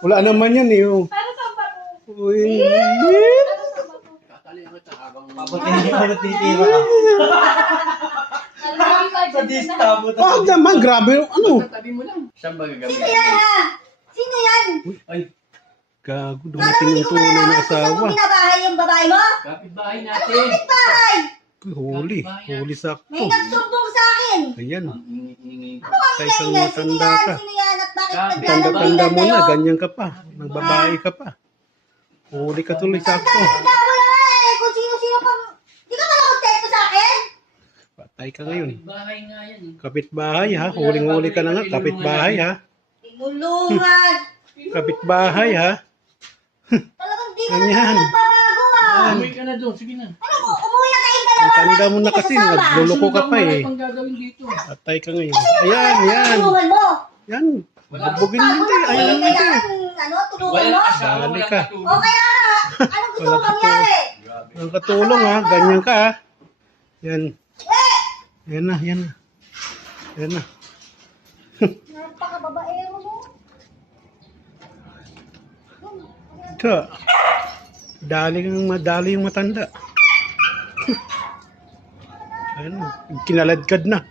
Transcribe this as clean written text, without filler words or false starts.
Wala naman yan eh. Oh. Pero saan ba to? Uy. Pero saan ba to? Tatalihan kita habang... Papatingin ko natitira. Sa dista mo. Bakit naman? Grabe. Ano? Tabi mo lang. Saan ba Sino gagamitin? yan ha? Sino yan? Ay, Gago. Alam mo, Dumating hindi yung ko tunay na malalaman kung saan asawa. mo binabahay yung babae mo? kapitbahay Ano natin. kapit bahay? Huli. Huli May sakto. nagsumbong sa akin. Ayan. Ang ingi-ingi. Ano ang Kay isang ingay-ingay? Sino matanda yan? ka. Sino yan? At bakit Kapit- Tanda-tanda naglalambingan mo na. kayo? Ganyan ka pa. Nagbabae ka pa. Huli ka tuloy sakto. Tanda mo na eh. Kung sino-sino pa. Di ka pala kontento sa akin? Patay ka ngayon. Kapitbahay nga yan eh. Kapitbahay ha. Huling-huli ka na nga. Kapitbahay ha. Tinulungan. Kapitbahay ha. Talagang di ka na Ganyan. nagbabago ah. Umuwi ka na doon. Sige na. Ano mo? Umuwi na kayong dalawa. Tanda mo na kasi. Nagluloko ka pa eh. Ang gagawin dito. Patay ka ngayon. Ayan, yan. Tulungan mo. Yan. Bubugin mo hindi. Ayan Kailangan, hindi. ano, tulungan Walang mo. asawa, Dali walang ka. katulong. O kaya nga, anong gusto mong mangyari? Grabe. Ang katulong ha. Ganyan ka ha. Yan. Yan na, yan na. Yan na. Napakababaero mo. Ito. Dali yung matanda. Ayan. Kinaladkad na.